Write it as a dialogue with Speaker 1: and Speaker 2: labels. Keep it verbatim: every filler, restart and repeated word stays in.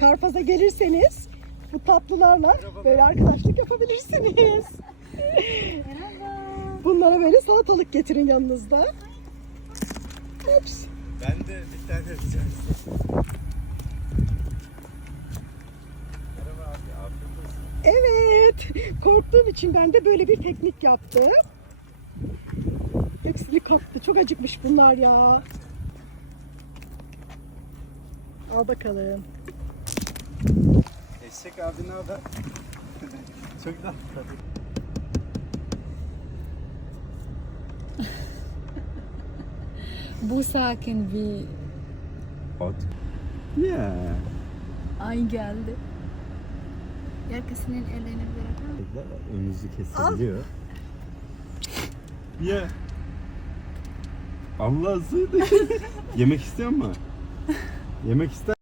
Speaker 1: Karpaz'a gelirseniz bu tatlılarla böyle arkadaşlık yapabilirsiniz. Bunlara böyle salatalık getirin yanınızda. Ups.
Speaker 2: Ben de bir tane rica Merhaba abi, afiyet olsun.
Speaker 1: Evet. Korktuğum için ben de böyle bir teknik yaptım. Hepsini kaptı. Çok acıkmış bunlar ya. Al bakalım.
Speaker 2: Eşek abi ne haber? Çok tatlı.
Speaker 3: Bu sakin bir
Speaker 2: Hot. Yeah.
Speaker 3: ay geldi. Herkesin ellerini bırakalım.
Speaker 2: Önünüzü kesebiliyor. Ye. Allah sığdı. Yemek istiyor mu? Yemek ister